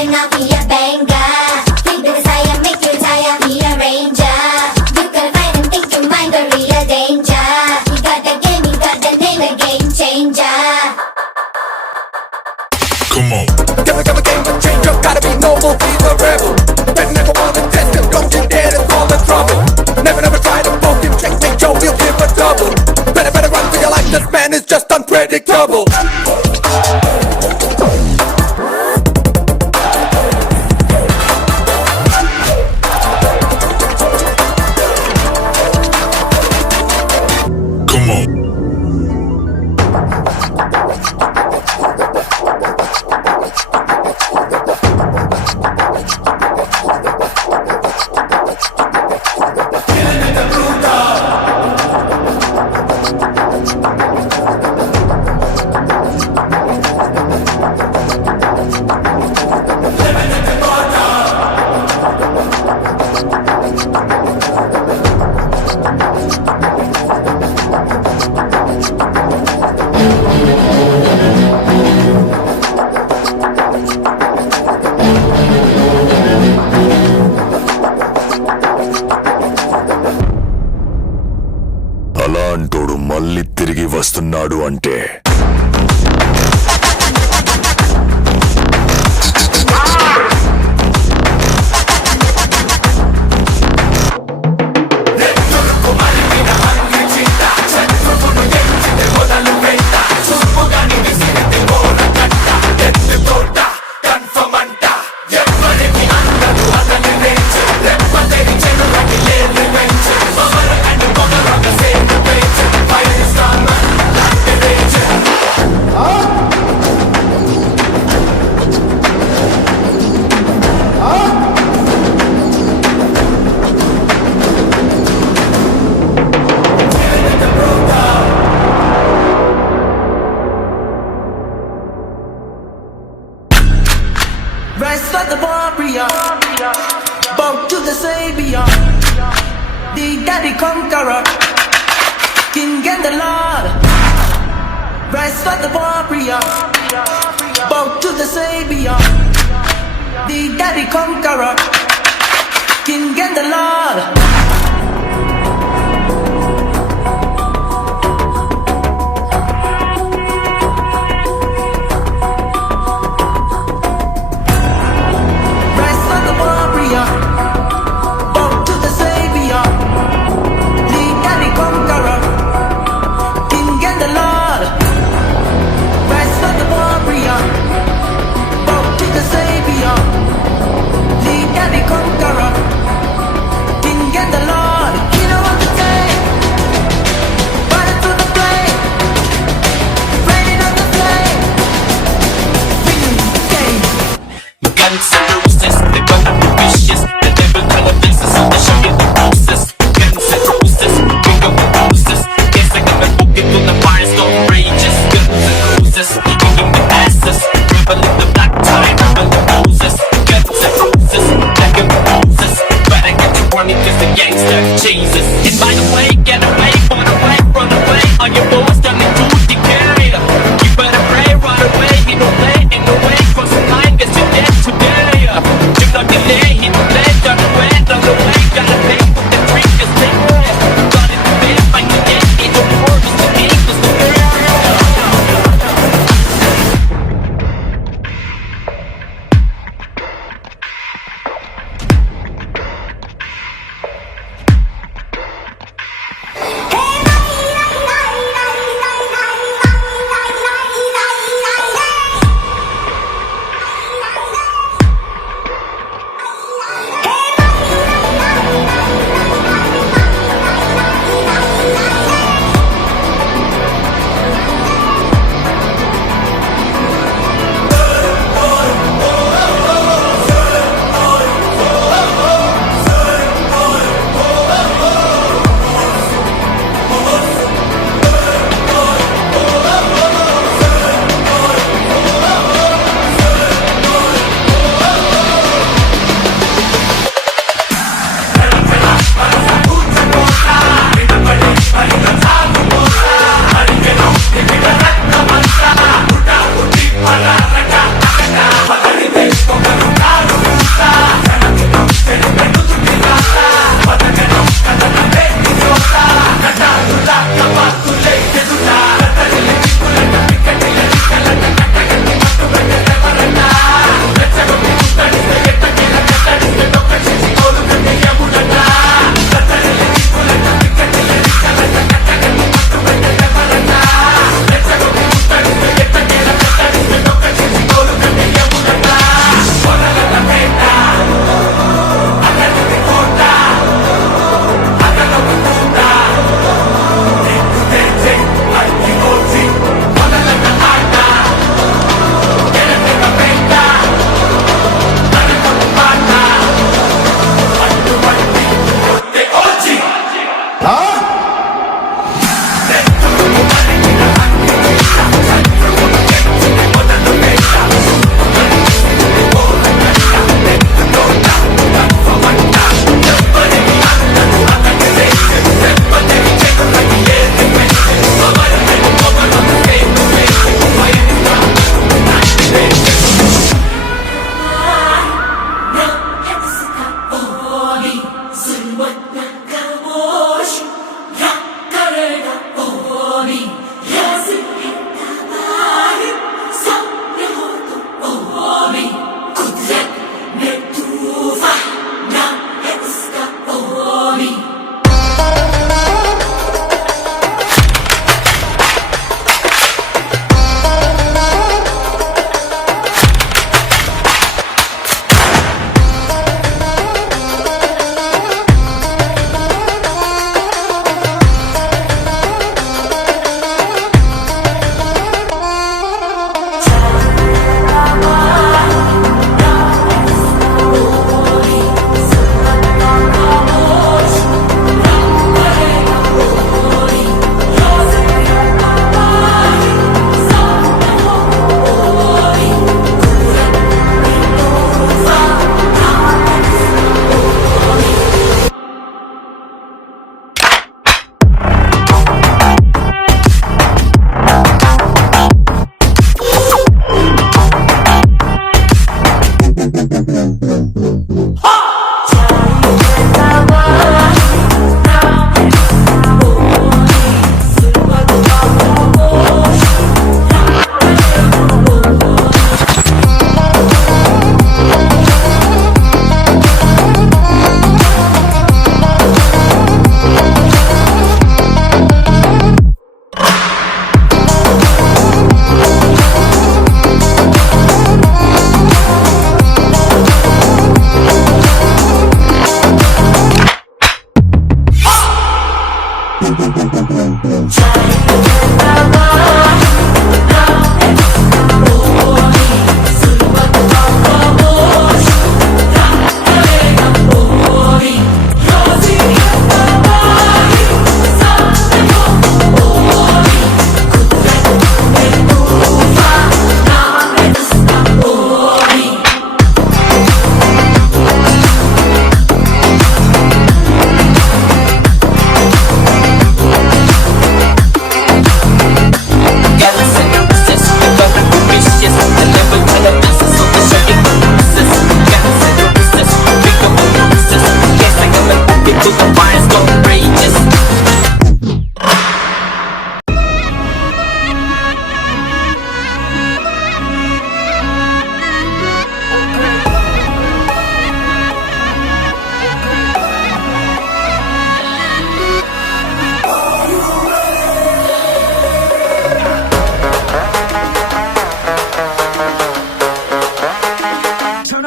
and I'll be a banger. Think the desire, make you retire, be a ranger. You gotta fight and think your mind a real danger. You got the game, you got the name, a game changer. Come on. Give a game a change up, gotta be noble, be the rebel. Better never wanna test him, don't you dare to call the trouble. Never try to poke him, checkmate Joe, we'll give a double. Better run for your life, this man is just unpredictable. Come on. అలాంటోడు మళ్ళీ తిరిగి వస్తున్నాడు అంటే Rise like the warrior, bow to the savior, the daddy conqueror, king and the lord. Rise like the warrior, bow to the savior, the daddy conqueror, king and the lord. Guns and roses, they go vicious. The devil kind of faces, so they show you the roses. Guns and roses, we go with roses. Yes, I got my book into the firestorm rages. Guns and roses, kicking the asses. Rebel in the black tie, rebel the roses. Guns and roses, like a roses. Better get you running cause the gangster chases. And by the way, get away, run away, run away. All your boys turning to decay. You better pray, run away, you don't play, ain't no way. Cross the line, guess you dead today.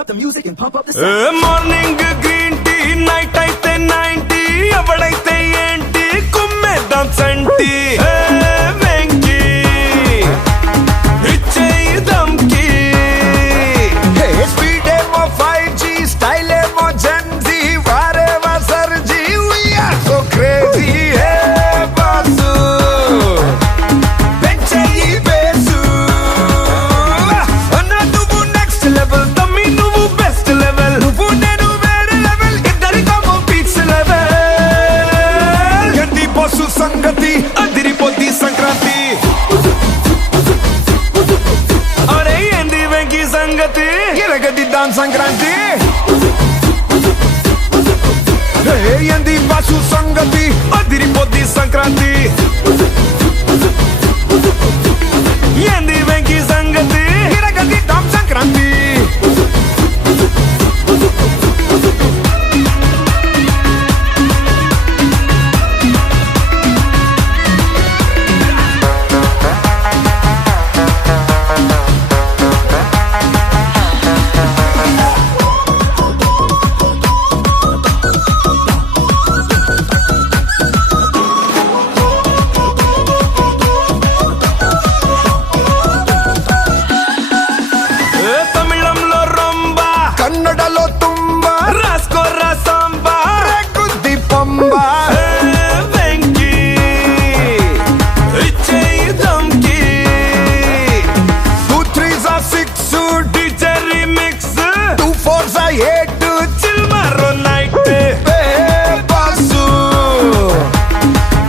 up the music and pump up the sound. Morning green tea night అయితే 90 ఎవడైతే ఏంటి కుమ్మేద్దాం సంటి వెంకీ ఇచ్చేయి దమ్కి speed ఏమో 5G style ఏమో Gen Z వారేవా సర్జీ we are so crazy boss పెంచేయి బేసు అన్న నువ్వు నెక్స్ట్ లెవెల్ తమ్మి నువ్వు బెస్ట్ లెవెల్ నువ్వు నేను వేరే లెవెల్ ఇద్దరికమో పీక్స్ లెవెల్ ఎంది బస్సు సంగతి అదిరిపోద్ది సంక్రాంతి అరే ఏంది వెంకీ సంగతి ఎరగదిద్దాం సంక్రాంతి ఏంది బస్సు సంగతి అదిరిపోద్ది సంక్రాంతి ఏంది వెంకీ సంగతి ఎరగదిద్దాం సంక్రాంతి తమిళంలో రొంబ కన్నడలో తుంబ రాసుకోరా సాంబా గుద్ది పంబ వెంకీ ఇచ్చేయి దమ్కి 2 3s are 6 DJ remix 2 4s are 8 chill మరో నైట్ బాసు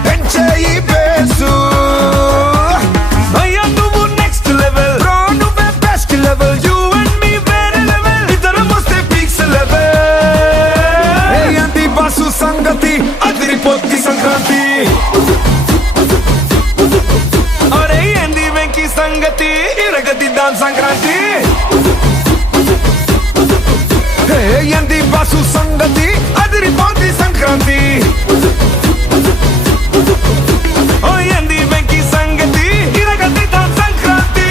పెంచేయి బేసు భయ్యా నువ్వు నెక్స్ట్ లెవెల్ బ్రో నువ్వే బెస్ట్ లెవెల్ యు అండ్ మీ వేరే లెవెల్ ఇద్దరం వస్తే పీక్స్ లెవెల్ ఏంది బాసు సంగతి అదిరిపోద్ది సంక్రాంతి అరే ఏంది వెంకీ సంగతి ఇరగదిద్దాం సంక్రాంతి ఏంది బాసు సంగతి అదిరిపోద్ది సంక్రాంతి ఓ ఏంది వెంకీ సంగతి ఇరగదిద్దాం సంక్రాంతి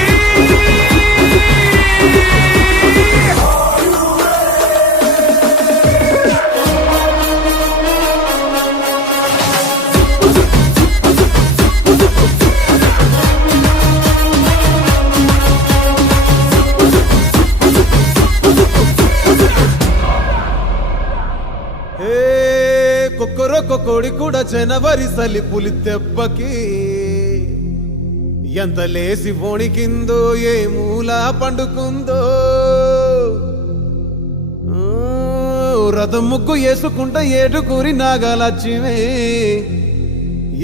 కొక్కరొక్క కోడి కూడా జనవరి సలి పులి దెబ్బకి ఎంత లేసి వణికిందో ఏ మూల పండుకుందో రథం ముగ్గు వేసుకుంట ఏడుకూరి నాగలక్ష్మి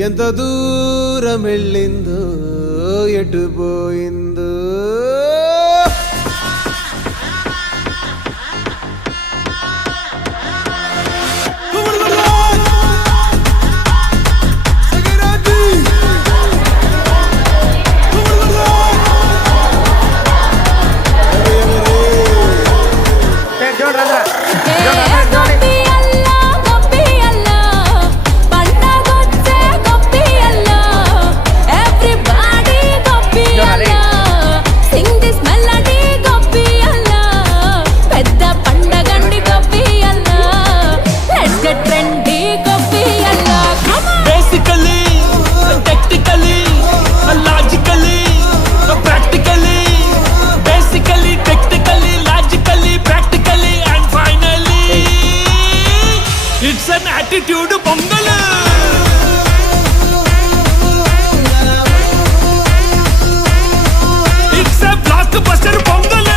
ఎంత దూరం వెళ్ళిందో ఎటు పోయిందో attitude pongal it's a block buster pongal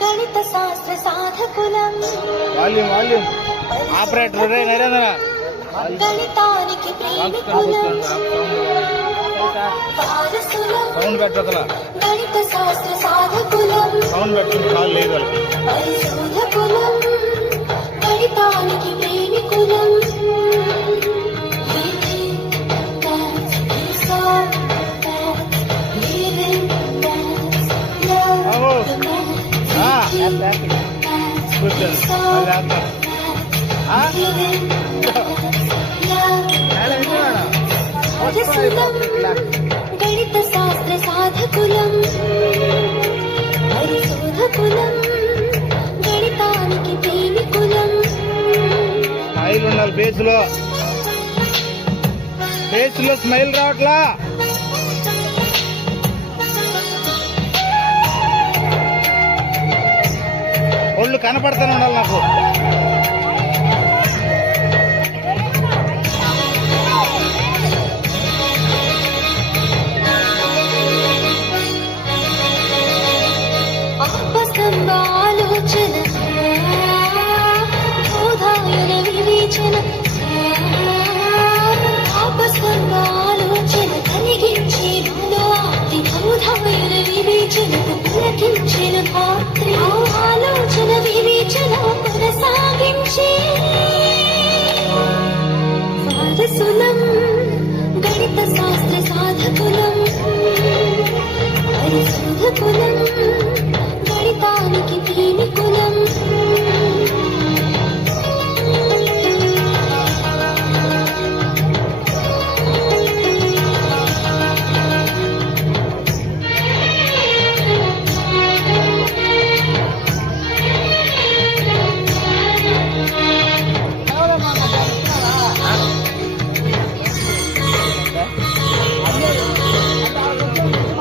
గణిత శాస్త్ర సాధకులం వాల్యూమ్ ఆపరేటర్ రే నరేంద్ర గణితానికి ప్రేమికులం సౌండ్ పెట్టదలా గణిత శాస్త్ర సాధకులం సౌండ్ పెట్టుకుని కాల్ లేదు వాళ్ళకి పరిశోధకులం గణితానికి ప్రేమికులం కూర్చోండి మళ్ళీ ఆడతాను. ఆ? ఎలా వింటున్నాడా? గణిత శాస్త్ర సాధకులం పరిశోధకులం గణితానికి ప్రేమికులం స్మైల్ ఉండాలి ఫేస్లో స్మైల్ రావట్లా. ఒళ్ళు కనపడుతూనే ఉండాలి నాకు. ఆపస్తంభ ఆలోచన బోధాయన వివేచన ఆపస్తంభ ఆలోచన కలిగించే ఆప్తి బోధాయన వివేచనకు పులకించిన పాత్రి ఆలోచన వివేచన కొనసాగించే వారసులం గణిత శాస్త్ర సాధకులం పరిశోధకులం గణితానికి ప్రేమికులం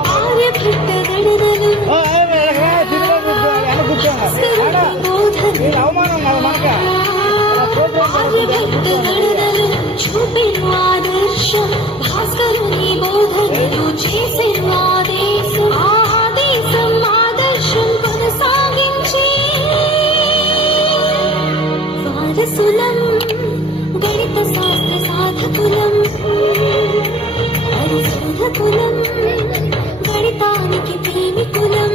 ఆర్యభట్ట గణనలు అవమానం కదా మనక. ఆర్యభట్ట గణనలు చూపెను ఆదర్శం భాస్కరుని బోధనలు చేసెను ఆదేశం ఆదేశం ఆదర్శం కొనసాగించే వారసులం గణిత శాస్త్ర సాధకులం పరిశోధకులం గణితానికి ప్రేమికులం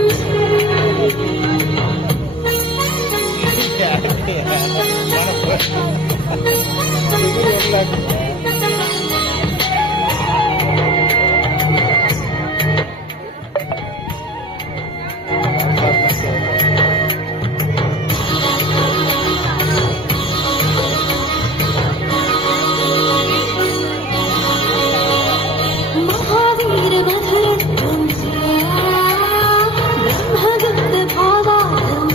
మహావీర మధురత్వం బ్రహ్మగుప్త భావార్థం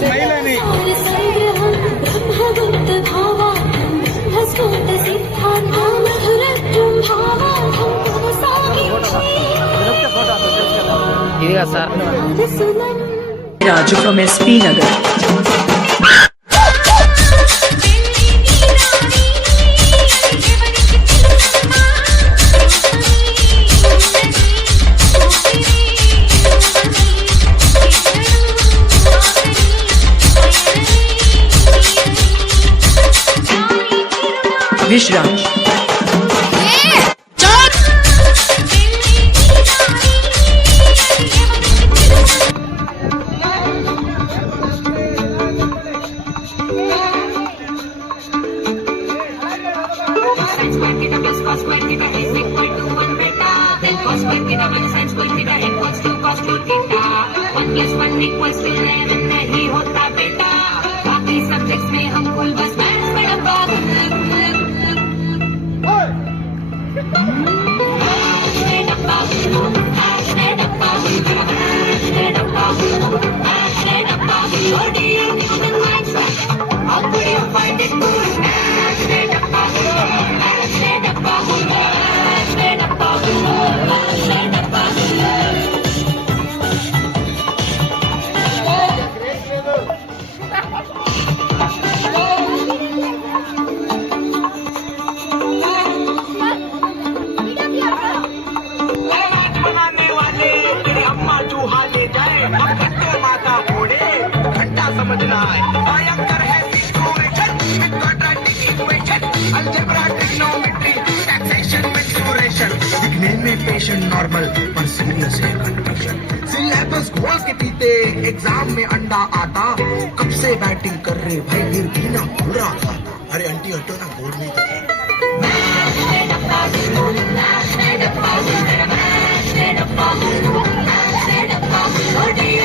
స్మైల్ అని సంగ్రహం బ్రహ్మగుప్త భావార్థం బ్రహ్మస్ఫోట సిద్ధాంతం మధురత్వం భావార్థం కొనసాగించే ఇదిగా సార్. వారసులం Raju from SP Nagar. Vishraj. नहीं होता बेटा बाकी सब्जेक्ट्स में हम कुल बस मैथ्स में डब्बा How could you find it cool? बनाने वाले तेरे अम्मा चूहा ले जाए अब घंटे माता फोड़े घंटा समझना है भयंकर है situation with quadratic equation algebra trigonometry taxation mensuration दिखने में पेशेंट नॉर्मल पर सीरियस है कंडीशन सिलेबस खोल के पीते एग्जाम में अंडा आता कब से बैटिंग कर रहे भाई फिर भी ना पूरा खाता अरे आंटी हटो ना बोर्ड नहीं तो What do you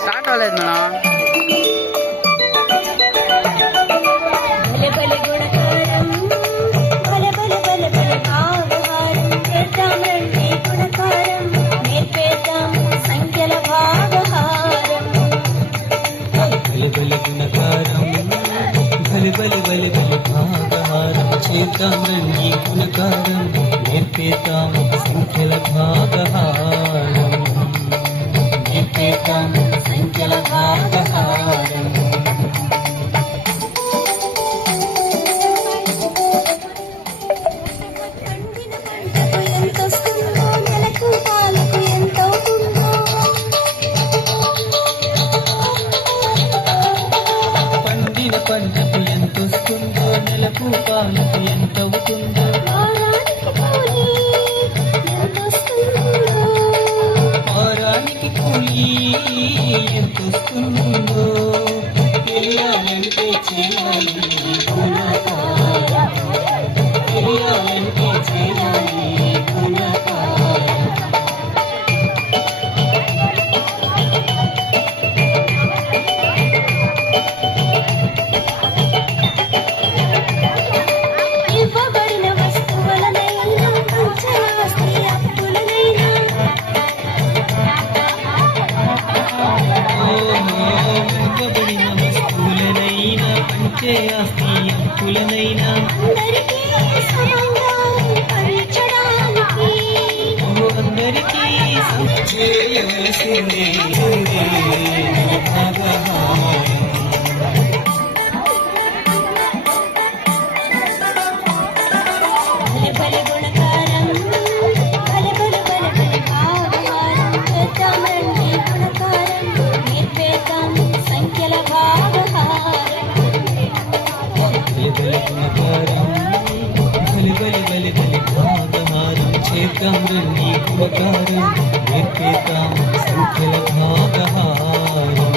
స్టార్ట్ అవ్వలేదు మనం. భలే భలే గుణకారం భలే భలే భలే భలే భావహారం చేద్దాం రండి గుణకారం నేర్పేద్దాం సంఖ్యల భావహారం బలి బలి గుణకారం బలి బలి బలి బలి భాగహారం చేద్దాం రండి గుణకారం నేర్పేద్దాం సంఖ్యల భాగహారం నేర్పేద్దాం సంఖ్యల భాగహారం పండిన పంటకు ఎంతొస్తుందో నెలకు పాలకు ఎంతవుతుందో పండిన పంటకు ఎంతొస్తుందో నెలకు పాలకు ఎంతవుతుందో వారానికి కూలి ఎంతొస్తుందో వారానికి కూలి ఎంతొస్తుందో తెలియాలంటే చేయాలి గుణకారం తెలియాలంటే చేయాలి గుణకారం ఇవ్వబడిన వస్తువులనైనా పంచనాస్తి అప్పులనైనా ఇవ్వబడిన వస్తువులనైనా పంచే ఆస్తి అప్పులనైనా అందరికీ సమంగా పంచడానికి అందరికీ చేయవలసిందే భాగహారం భలే భలే గుణకారం భలే భలే భలే భలే భావహారం చేద్దాం రండి గుణకారం నేర్పేద్దాం సంఖ్యల భావహారం బలి బలి గుణకారం బలి బలి బలి బలి భాగహారం చేద్దాం రండి గుణకారం నేర్పేద్దాం సంఖ్యల భాగహారం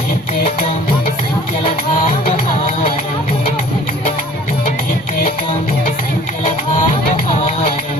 నేర్పేద్దాం సంఖ్యల భాగహారం నేర్పేద్దాం సంఖ్యల భాగహారం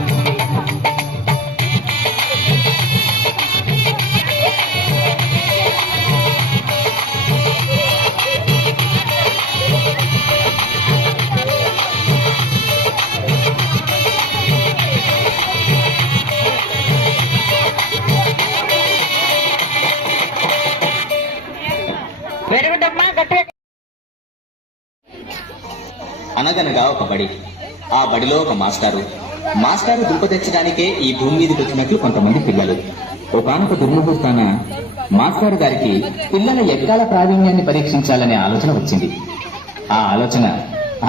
అనగనగా ఒక బడి. ఆ బడిలో ఒక మాస్టారు. మాస్టారు దుంపతెచ్చడానికే ఈ భూమి మీదకి వచ్చినట్లు కొంతమంది పిల్లలు. ఒకానొక దుర్ముహూర్తాన మాస్టారు గారికి పిల్లల ఎక్కాల ప్రావీణ్యాన్ని పరీక్షించాలనే ఆలోచన వచ్చింది. ఆ ఆలోచన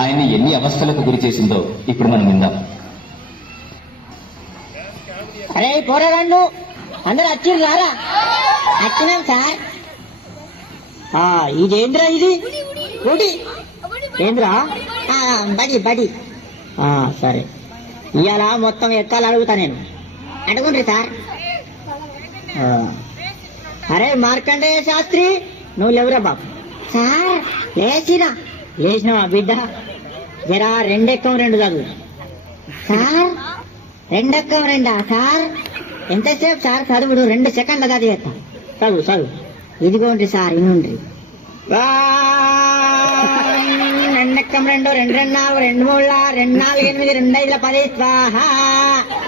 ఆయన్ని ఎన్ని అవస్థలకు గురి చేసిందో ఇప్పుడు మనం విందాం. అరే పోరాగాళ్ళు అందరు వచ్చిర్రు రారా? వచ్చినాం సార్. ఇదేంద్రా ఇది ఊటి ఏంద్రా? బడి బడి సరే ఇవాళ మొత్తం ఎక్కాలి అడుగుతా నేను. అడుగుండ్రి సార్. అరే మార్కండేయ శాస్త్రి నువ్వు లేవురా బాబు. సార్ లేచినావా బిడ్డ? జరా రెండెక్కం రెండు చదువు. సార్ రెండెక్కం రెండా సార్? ఎంతసేపు సార్ చదువుడు? 2 సెకండ్ల చదివేస్తా. చదువు చదువు. ఇదిగోండి సార్ ఇనుండ్రి. రెండెక్కం రెండు 2 2 4 2 3 2 4 8 2 5 10 స్వాహ.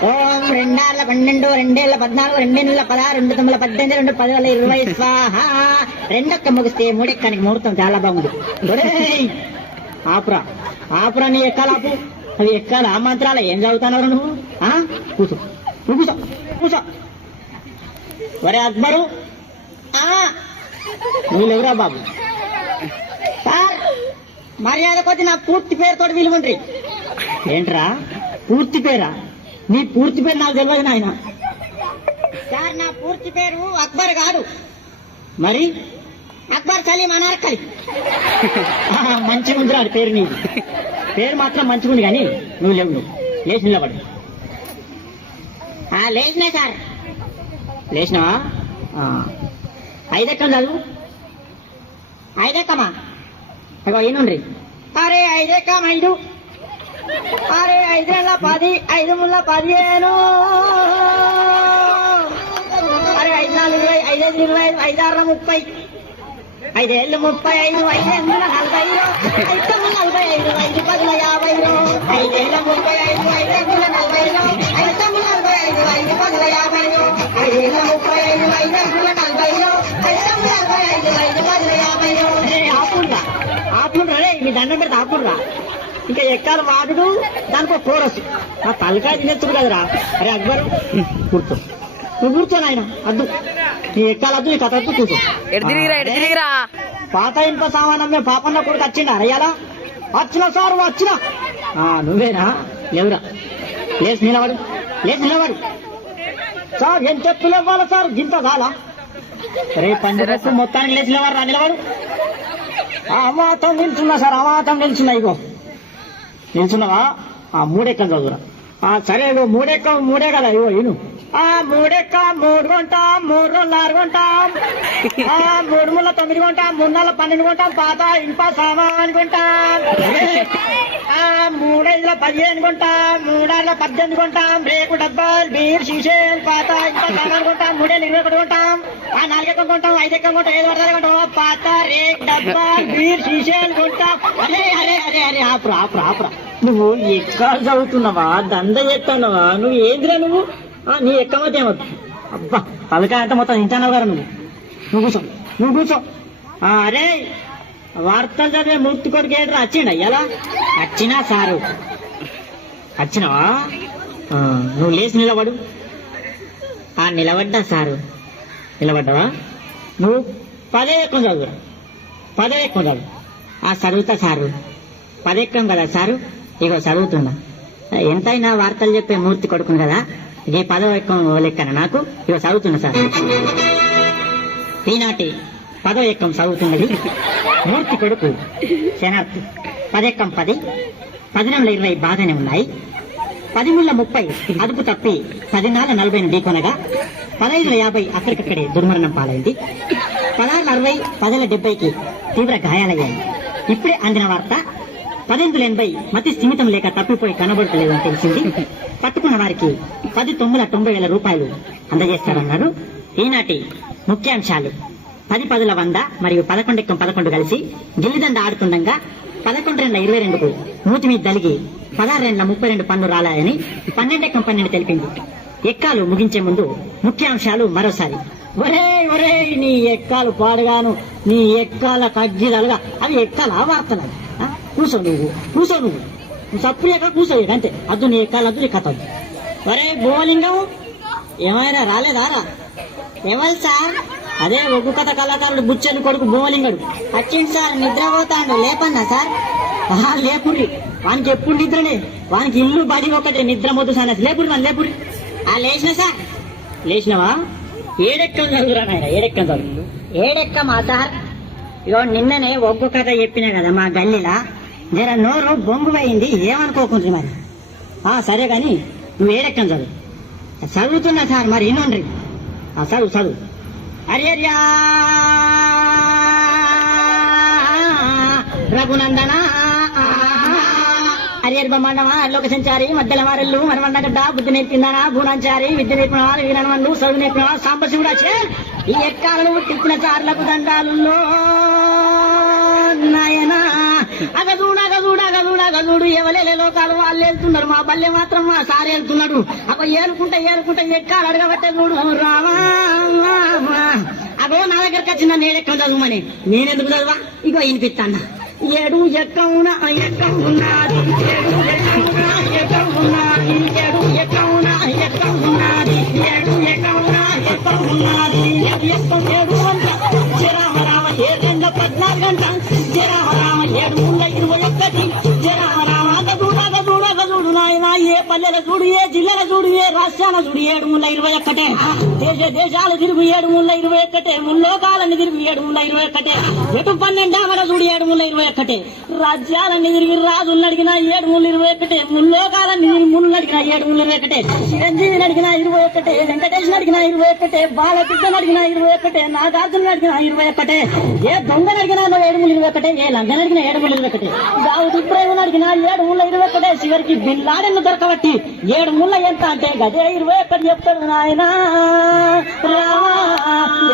ఓం 2 6 12 2 7 14 2 8 16 2 9 18 2 10 20 స్వాహ. రెండెక్క ముగిస్తే మూడెక్కానికి ముహూర్తం చాలా బాగుంది. ఆపురా నీ ఎక్కాలాపు. అవి ఎక్కాలి ఆ మంత్రాల ఏం చదువుతున్నావు నువ్వు? కూర్చో కూర్చో కూర్చో. ఒరే అక్బరు నువ్వులెవరా బాబు? సార్ మర్యాద కొద్ది నా పూర్తి పేరుతో విలువండ్రి. ఏంట్రా పూర్తి పేరా? నీ పూర్తి పేరు నాకు తెలియదు నాయన. సార్ నా పూర్తి పేరు అక్బర్ కాదు. మరి అక్బర్ సలీం అనార్కలి. మంచిగా ఉంది అది పేరు. నీది పేరు మాత్రం మంచిగా ఉంది కానీ నువ్వు లేచి నిలబడి. లేచినా సార్. లేచినావా? 5 ఎక్కం చదువు. 5 ఎక్కమా? ఇనుండ్రి. అరే 5 ఎక్కం 5 అరే 5 ఏళ్ళ 10, 5 ముళ్ళ 15. అరే 5 4 20, 5 5 25, 5 6 30. 5 ఏళ్ళు 35, 5 8 40, 5 9 45, 5 10 50. 5 ఏళ్ళ 35, 5 8 40, 5 9 45, 5 10 50. 5 ఏళ్ళ 35, 5 8 40, 5 9 45, 5 10 50. ఆపుండ్రా రే, మీ దండం పెడితే ఆపుండ్రా. ఇంకా ఎక్కాలి వాడుడు, దానికో కోరస్. ఆ తలకాయ తినేస్తుంది కదరా. అరే అక్బర్ కూర్చో, నువ్వు కూర్చో నాయన. అద్దు నీ ఎక్కాలద్దు, నీ కథ అద్దు, కూర్చో. పాత ఇంప సామానమ్మే పాపన్న కొడుకు వచ్చిండా అయ్యాలా? వచ్చినా సార్ వచ్చినా. నువ్వేనా? లేవురా, లేచి నిలబడు, లేచి నిలబడు. సార్ ఏం చెప్పులు ఇవ్వాలా సార్? గింత కాలా? రే పండుగ మొత్తానికి లేచి నిలబడు, రా నిలబడు. అమాతం నిల్చున్నా సార్, అమాతం నిల్చున్నా. ఇగో నిల్చున్నావా? 3 ఎక్కం చదువురా. సరే ఇగో 3 ఎక్కం 3 కదా. ఇగో ఇను 3 ఎక్క 3 కొంటాం, 3 రోజులు 6 కొంటాం, 3 ముళ్ళ 9 కొంటాం, 3 నెలల 12 కొంటాం, పాత ఇంప సామాన్ కొంటాం. 3 5 15 కొంటాం, 3 6 18 కొంటాం, రేకు డబ్బాలు బీర్ షీషేలు పాత ఇంప సామాన్ కొంటాం. 3 ఏళ్ళు 21 కొంటాం, 4 ఎక్కం కొంటాం, 5 ఎక్కం కొంటాం, 7 పడతారు కొంటాం, పాత రేక్ డబ్బాలు బీర్ షీషేలు కొంటాం. అరే అరే అరే అరే ఆపురా ఆపురా ఆపురా. నువ్వు ఎక్కడ చదువుతున్నావా? దంద చేస్తున్నావా? నువ్వు ఏంద్రా నువ్వు? నీ ఎక్కమతే ఏమవుతుంది? అబ్బా తలకాయ అంతా మొత్తం తింటావు గారు. నువ్వు కూర్చో, నువ్వు కూర్చో. అరే వార్తలు చదివే మూర్తి కొడుకు ఏంట్రా వచ్చిండ ఎలా? వచ్చినా సారు. వచ్చినావా? నువ్వు లేచి నిలబడు. నిలబడ్డా సారు. నిలబడ్డావా? నువ్వు 10 ఎక్కం చదువురా, 10 ఎక్కం చదువు. చదువుతా సారు. 10 ఎక్కం కదా సారు. ఇగో చదువుతున్నా. ఎంతైనా వార్తలు చెప్పే మూర్తి కొడుకును కదా, ఇది 10వ ఎక్కం లెక్కన నాకు. ఇగో చదువుతున్నా సార్. ఈనాటి 10వ ఎక్కం చదువుతున్నది మూర్తి కొడుకు శనార్థి. 10 ఎక్కం 10, 10 నెలల 20 బాగానే ఉన్నాయి. 10 ముళ్ళ 30 అదుపు తప్పి 10 నాళ్ళ 40 ఢీకొనగా 15 50 అక్కడికక్కడే దుర్మరణం పాలైంది. 16 60, 10 70కి తీవ్ర గాయాలయ్యాయి. ఇప్పుడే అందిన వార్త 10 80 మతి స్థిమితం లేక తప్పిపోయి కనబడతలేదని తెలిసింది. పట్టుకున్న వారికి 10 9 90,000 రూపాయలు అందజేస్తారన్నారు. ఈనాటి ముఖ్యాంశాలు: 10 10 100 మరియు 11 ఎక్కం 11 కలిసి గిల్లిదండ ఆడుతుండగా 11 2 22కు మూతి మీద తలిగి 16 2 32 పన్ను రాలాయని 12 ఎక్కం 12 తెలిపింది. ఎక్కాలు ముగించే ముందు ముఖ్యాంశాలు మరోసారి. ఒరే ఒరే నీ ఎక్కాలు పాడుగాను, నీ ఎక్కాల కగ్గిదలుగా అవి ఎక్కాలా వార్తలు? కూర్చో నువ్వు, కూర్చో నువ్వు సప్రియక కూర్చోయి అంతే. అద్దు నీ ఎక్కాలి, అద్దు నీ కథ. ఒరే భూమలింగం ఏమైనా రాలేదారా? ఎవరు సార్? అదే ఒగ్గు కథ కళాకారుడు బుచ్చని కొడుకు భూమలింగడు వచ్చింది సార్. నిద్రపోతాడు, లేపన్నా సార్? లేపుడి, వానికి ఎప్పుడు నిద్రనే. వానికి ఇల్లు బడి ఒకటే, నిద్ర మొద్దు సార్. లేపుడి మన లేపుడి. లేచిన సార్. లేచినవా? 7 ఎక్కం చదువురా నాయన, 7 ఎక్కం చదువు. 7 ఎక్కమా సార్? ఇగో నిన్ననే ఒగ్గు కథ చెప్పినా కదా మా గల్లీలా, జర నోరు బొంగు పోయింది, ఏమనుకోకుండ్రి మరి. సరే గాని నువ్వు 7 ఎక్కం చదువు. చదువుతున్నా సార్, మరి ఇన్నుండ్రి. చదువు చదువు. హరియర్యా రఘునందన హరియర్ బ్రహ్మాండమా లోక సంచారి మధ్యల వారెల్లు మనమండగడ్డ బుద్ధి నేర్పిందానా భూనాచారి విద్య నేర్పిన వీరనవన్ను చదువు నేర్పిన సాంబశివుడా. ఈ ఎక్కాలను తిప్పిన చార్లకు దండాలు నాయనా. అగదూడు ఎవలేలే లోకాలు వాళ్ళు వెళ్తున్నారు, మా బల్లె మాత్రం మా సార్ వెళ్తున్నాడు. అగో ఏరుకుంటా ఎక్కాలు అడగబట్టే చూడు రామా. అగో నా దగ్గరకు వచ్చిందా 7 ఎక్కం చదువుమని. నేనెందుకు చదువా? ఇగో వినిపిస్తాను. 7 ఎక్కమున ఎక్కం ఉన్నది, 7 ఎక్కమున ఎక్కం ఉన్నది, 7 ఎక్కమున ఎక్కం ఉన్నది, 7 ఎక్కమున ఎక్కం ఉన్నది. 7 ఎక్కం 7 గంట జరామరామ 7 గంట 14 గంట జరామరామ 7 3 21 జరామరామ. అగదూడు నాయన ఏ పల్లెల చూడు ఏ జిల్లాల చూడు ఏ రాష్ట్రాల చూడు 721 దేశాలు తిరుగు 721 ముల్లోకాలన్నీ తిరుగు 721 ఎటు 12 ఆమడ చూడు 721 రాజ్యాలన్నీ తిరిగి రాజులను అడిగిన 721 ముల్లోకాలన్నీ ముళ్ళు అడిగిన 721 చిరంజీవిని అడిగిన 21 వెంకటేశ్వర అడిగిన 21 బాలకృష్ణ అడిగిన 21 నాగార్జున అడిగిన 21 ఏ దొంగను అడిగినా 721 ఏ లంగన అడిగిన 721 దావుద్ ఇబ్రాహిం అడిగిన 721 చివరికి బిన్ లాడెన్ దొరకబట్టి 7 ముళ్ళ ఎంత అంటే గదే 21 చెప్తాడు నాయన రామా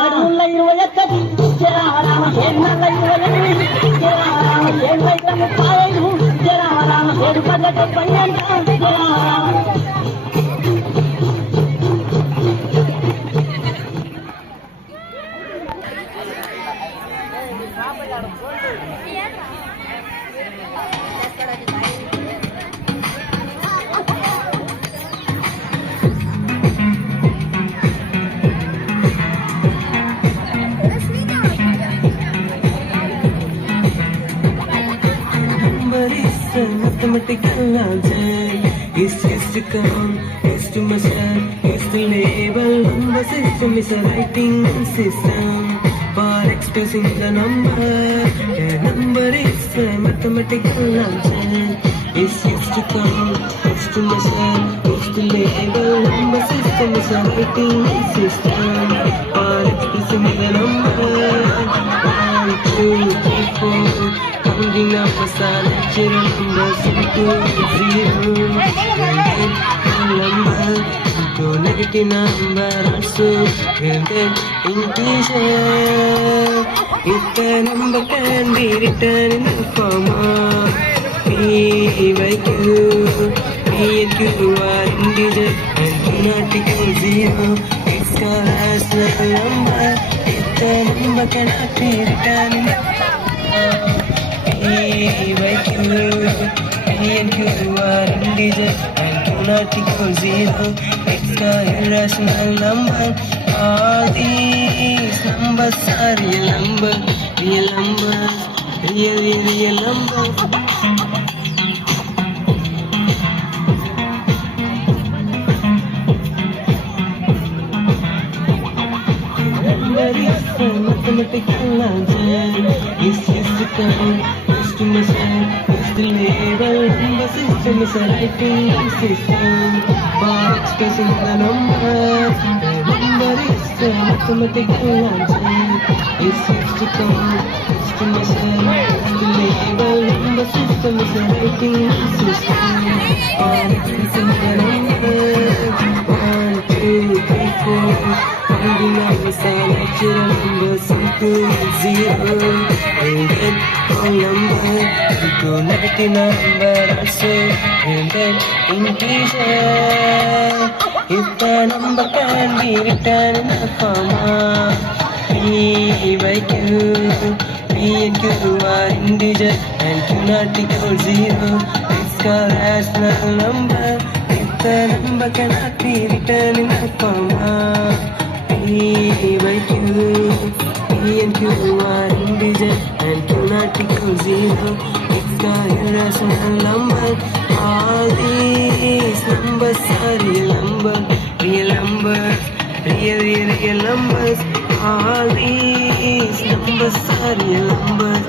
7 ముళ్ళ 21 రామ రామ 7 ముళ్ళ 21 రామ రామ 7 వైద్య 35 రామ రామ 7 పద 70 అంట Rama Rama Mathematical answer is to come, is to master, is to label. Number system is a writing system for expressing the number. The number is a mathematical answer. Is to come, is to master, is to label. Number system is a writing system for expressing the number. 1, 2, 3, 4. Counting numbers are natural numbers into 0 number into negative number also granted integer. If the number can be written in the form of P by Q, P and Q are integer and do not equal 0. It's called as a number. If the number cannot be written in the form of P by Q, P and Q are integer and do not equal 0. It's the irrational number. All these numbers are real numbers, real numbers. Number is a mathematical answer. It's just to count. To measure, is to label. Number system is a writing system for expressing the number. The number is a mathematical answer. It's used to count, is to measure, is to label. Number system is a writing system for expressing the number. 1, 2, 3, 4. Counting numbers are natural numbers into 0. And then whole number into negative number also granted integer. If the number can be written in the form of P by Q, P and Q are integer and do not equal 0. It's called rational number. If the number cannot be written in the form of P by Q, P and Q are integer and do not equal 0. It's the irrational number. All these numbers are real numbers, real numbers. All these numbers are real numbers,